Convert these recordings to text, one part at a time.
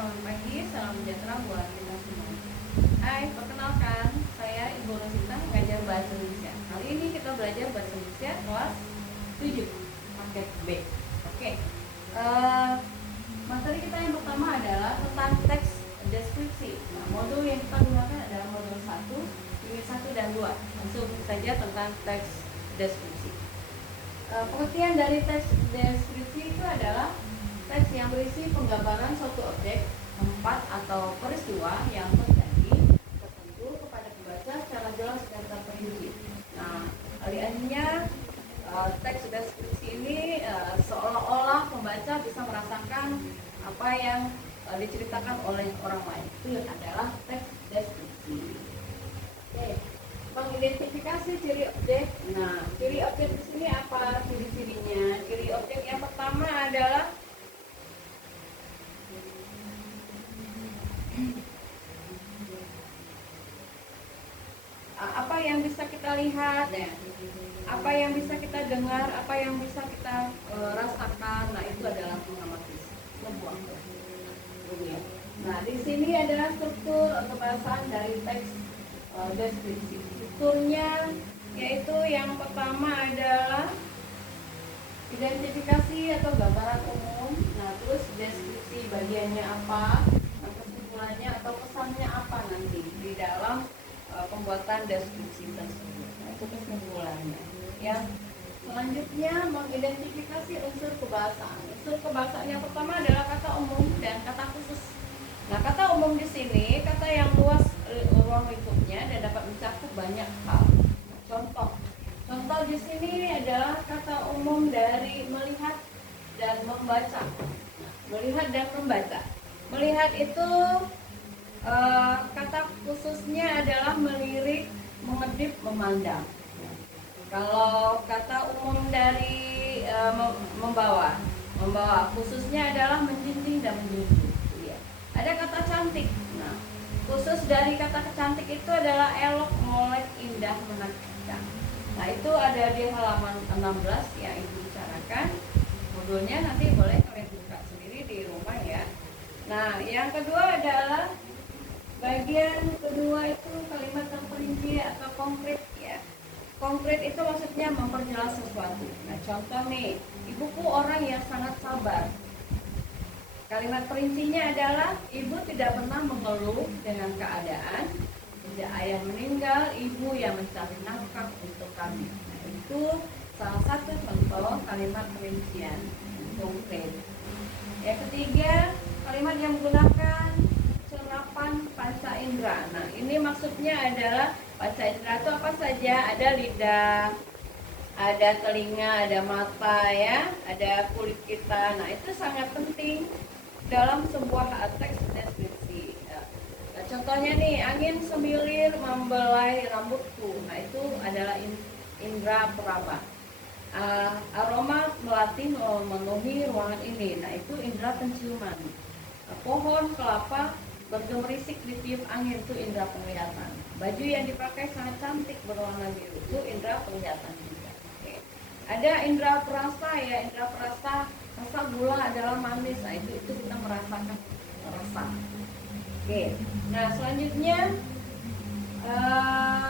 selamat pagi, salam sejahtera buat kita semua. Hai, perkenalkan, saya Ibu Rosita, ngajar Bahasa Indonesia. Kali ini kita belajar Bahasa Indonesia kelas 7, paket B. Oke, materi kita yang pertama adalah tentang teks deskripsi. Nah, modul yang kita gunakan adalah modul 1, unit 1 dan 2. Langsung saja tentang teks deskripsi. Pengertian dari teks deskripsi itu adalah teks yang berisi penggambaran suatu objek, tempat, atau peristiwa yang terjadi tertentu kepada pembaca secara jelas dan terperinci. Nah, alih-alihnya teks deskripsi ini seolah-olah pembaca bisa merasakan apa yang diceritakan oleh orang lain. Itu adalah teks deskripsi. Oke. Mengidentifikasi ciri objek. Nah, ciri objek di sini apa ciri-cirinya? Ciri objek yang pertama adalah apa yang bisa kita lihat, ya, apa yang bisa kita dengar, apa yang bisa kita rasakan. Nah, itu adalah mengamati sebuah dunia. Nah, di sini adalah struktur atau bahasaan dari teks deskripsi. Strukturnya yaitu yang pertama adalah identifikasi atau gambaran umum. Nah, terus deskripsi bagiannya apa, kesimpulannya atau pesannya apa nanti di dalam pembuatan deskripsi tersebut. Nah, itu kesimpulannya. Yang selanjutnya mengidentifikasi unsur kebahasaan. Unsur kebahasaan yang pertama adalah kata umum dan kata khusus. Nah, kata umum di sini kata yang luas ruang lingkupnya dan dapat mencakup banyak hal. Nah, contoh di sini adalah kata umum dari melihat dan membaca. Nah, melihat dan membaca. Melihat itu kata khususnya adalah melirik, mengedip, memandang. Kalau kata umum dari membawa khususnya adalah menjinjing dan menjunjung. Ya. Ada kata cantik. Nah, khusus dari kata cantik itu adalah elok, molek, indah, menakjubkan. Nah, itu ada di halaman 16 yang Ibu bicarakan. Modulnya nanti boleh kalian buka sendiri di rumah ya. Nah, yang kedua adalah bagian kedua itu kalimat terperinci atau konkret ya. Konkret itu maksudnya memperjelas sesuatu. Nah, contoh nih, ibuku orang yang sangat sabar. Kalimat perincinya adalah ibu tidak pernah mengeluh dengan keadaan. Sejak ayah meninggal, ibu yang mencari nafkah untuk kami. Nah, itu salah satu contoh kalimat perincian konkret. Yang ketiga, kalimat yang menggunakan serapan panca indera. Nah, ini maksudnya adalah panca indera itu apa saja? Ada lidah, ada telinga, ada mata ya, ada kulit kita. Nah, itu sangat penting dalam sebuah teks deskripsi. Nah, contohnya nih, angin semilir membelai rambutku. Nah, itu adalah indera peraba. Aroma melati memenuhi ruangan ini. Nah, itu indera penciuman. Pohon kelapa bergemerisik ditiup angin, itu indera penglihatan. Baju yang dipakai sangat cantik berwarna biru, itu indera penglihatan juga. Oke. Ada indera perasa ya, indera perasa rasa gula adalah manis. Nah, itu kita merasakan rasa. Oke. Nah, selanjutnya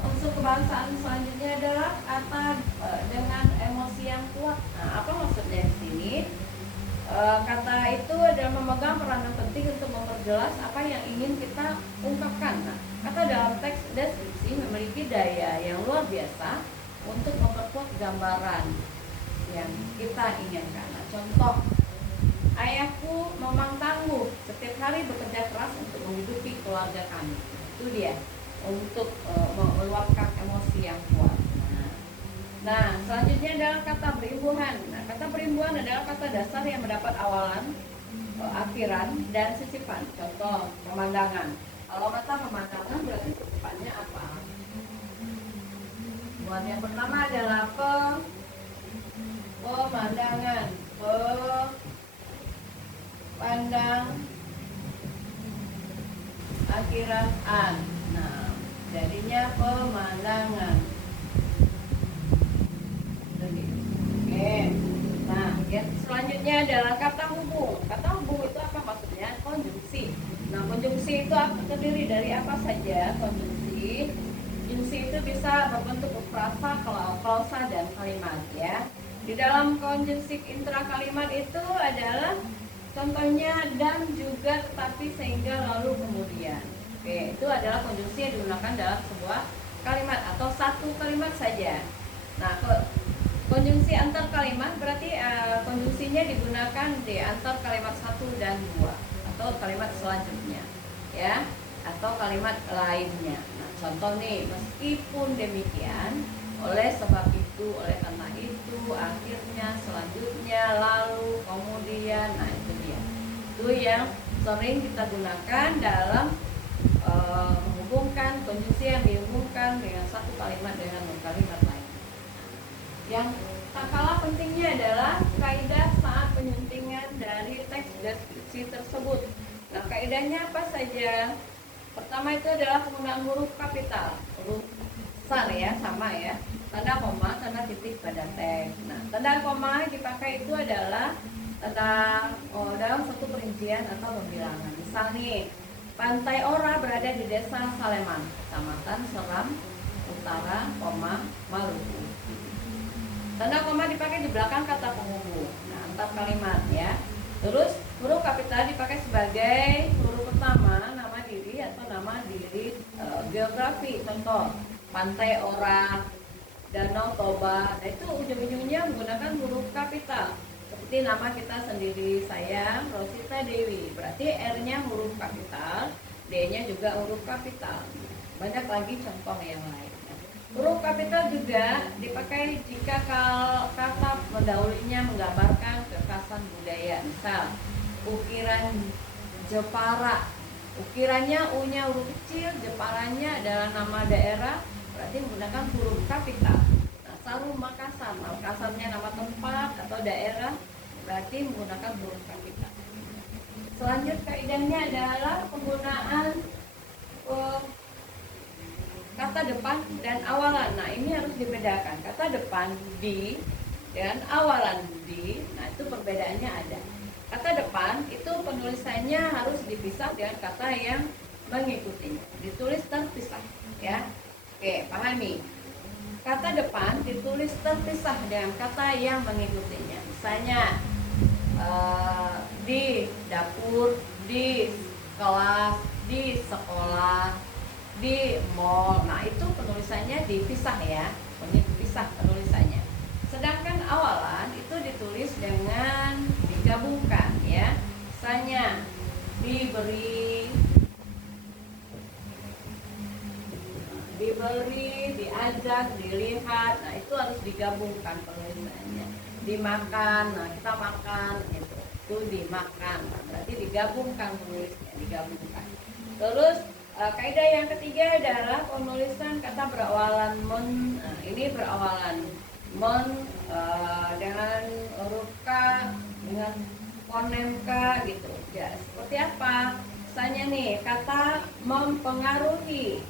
unsur kebahasaan selanjutnya adalah kata dengan emosi yang kuat. Nah, apa maksudnya di sini? Kata itu adalah memegang peranan penting untuk memperjelas apa yang ingin kita ungkapkan. Nah, kata dalam teks deskripsi memiliki daya yang luar biasa untuk memperkuat gambaran yang kita inginkan. Nah, contoh, ayahku memang tangguh, setiap hari bekerja keras untuk menghidupi keluarga kami. Itu dia, untuk meluapkan emosi yang kuat. Nah, selanjutnya adalah kata berimbuhan. Nah, kata berimbuhan adalah kata dasar yang mendapat awalan, akhiran, dan sisipan. Contoh, pemandangan. Kalau kata pemandangan berarti sisipannya apa? Buat yang pertama adalah pemandangan. Pandang, akhiran, an. Nah, jadinya pemandangan. Oke. Nah, yang selanjutnya adalah kata hubung. Kata hubung itu apa maksudnya? Konjungsi. itu terdiri dari apa saja konjungsi? Konjungsi itu bisa berbentuk frasa, klausa, dan kalimat ya. Di dalam konjungsi intrakalimat itu adalah contohnya dan, juga, tetapi, sehingga, lalu, kemudian. Oke, itu adalah konjungsi yang digunakan dalam sebuah kalimat atau satu kalimat saja. Nah, konjungsi antar kalimat berarti konjungsinya digunakan di antar kalimat 1 dan 2 atau kalimat selanjutnya ya, atau kalimat lainnya. Nah, contoh nih, meskipun demikian, oleh sebab itu, oleh karena itu, akhirnya, selanjutnya, lalu, kemudian. Nah, itu dia. Itu yang sering kita gunakan dalam menghubungkan konjungsi yang dihubungkan dengan satu kalimat dengan kalimat lain. Yang tak kalah pentingnya adalah kaidah saat penyuntingan dari teks deskripsi tersebut. Nah, kaidahnya apa saja? Pertama itu adalah penggunaan huruf kapital, huruf besar ya, sama ya, tanda koma, tanda titik pada teks. Nah, tanda koma dipakai itu adalah dalam satu perincian atau pembilangan. Misal nih, Pantai Ora berada di desa Saleman, Kecamatan Seram Utara, Maluku. Tanda koma dipakai di belakang kata penghubung, nah, antar kalimat ya. Terus huruf kapital dipakai sebagai huruf pertama nama diri atau nama diri geografi. Contoh, Pantai Ora, Danau Toba. Nah, itu ujung-ujungnya menggunakan huruf kapital. Seperti nama kita sendiri, saya Rosita Dewi, berarti R-nya huruf kapital, D-nya juga huruf kapital. Banyak lagi contoh yang lain. Huruf kapital juga dipakai jika kata mendahulunya menggambarkan kekhasan budaya. Misal, ukiran Jepara, ukirannya U-nya huruf kecil, Jeparanya adalah nama daerah, berarti menggunakan huruf kapital. Saru Makassar, Makassarnya nama tempat atau daerah, berarti menggunakan huruf kapital. Selanjutnya kaidahnya adalah penggunaan kata depan dan awalan. Nah, ini harus dibedakan. Kata depan di dan awalan di. Nah, itu perbedaannya ada. Kata depan itu penulisannya harus dipisah dengan kata yang mengikutinya. Ditulis terpisah ya. Oke, pahami. Kata depan ditulis terpisah dengan kata yang mengikutinya. Misalnya di dapur, di kelas, di sekolah, di mall. Nah, itu penulisannya dipisah ya, dipisah penulisannya. Sedangkan awalan itu ditulis dengan digabungkan ya. Misalnya diberi, diajak, dilihat. Nah, itu harus digabungkan penulisannya. Dimakan, nah kita makan gitu. Itu dimakan. Nah, berarti digabungkan penulisnya, digabungkan. Terus kaidah yang ketiga adalah penulisan kata berawalan men. Nah, ini berawalan men dengan huruf K, dengan fonem K gitu. Ya, seperti apa? Misalnya nih, kata mempengaruhi.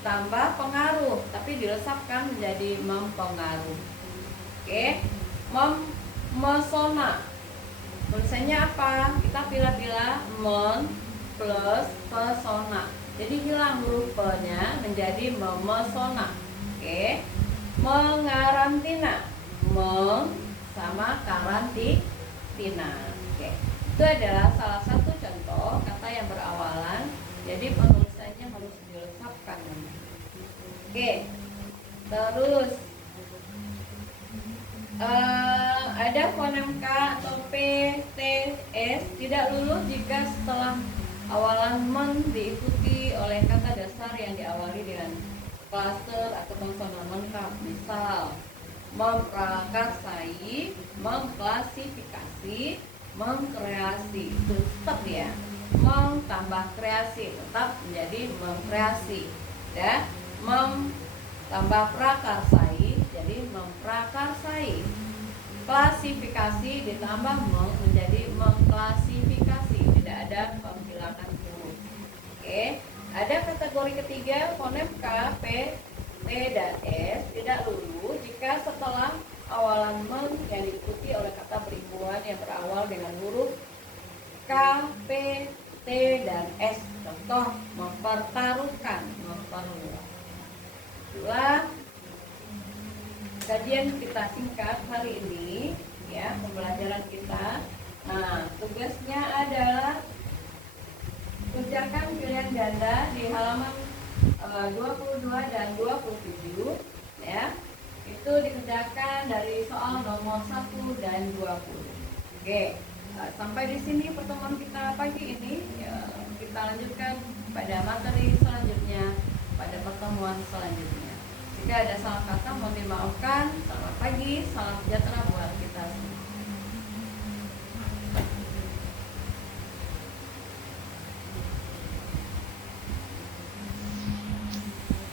Tambah pengaruh, tapi dilesapkan menjadi mempengaruh. Oke, mesona. Tulisannya apa? Kita pilih-pilih plus pesona. Jadi hilang huruf P-nya menjadi memesona. Oke. Mengarantina. Sama karantina. Oke. Itu adalah salah satu contoh kata yang berawalan. Jadi penulisannya harus dilesapkan. Oke. Terus ada fonem K atau P, T, S tidak lulus jika setelah awalan men diikuti oleh kata dasar yang diawali dengan klaster atau konsonan lengkap. Misal, memprakarsai, mengklasifikasi, mengkreasi. Itu tetap ya. Tambah kreasi tetap menjadi mengkreasi. Ya, tambah prakarsai jadi memprakarsai. Klasifikasi ditambah menjadi mengklasifikasi. Tidak ada penghilangan huruf. Oke, ada kategori ketiga fonem K, P, T, dan S tidak lulus jika setelah awalan men yang diikuti oleh kata beribuan yang berawal dengan huruf K, P, T, dan S. Contoh mempertaruhkan, memperluas. Itulah kajian kita singkat hari ini, ya, pembelajaran kita. Nah, tugasnya adalah kerjakan pilihan ganda di halaman 22 dan 27, ya. Itu dikerjakan dari soal nomor 1 dan 20. Oke, sampai di sini pertemuan kita pagi ini. Ya, kita lanjutkan pada materi selanjutnya pada pertemuan selanjutnya. Jika ada salah kata mohon dimaafkan. Selamat pagi, salam sejahtera buat kita semua.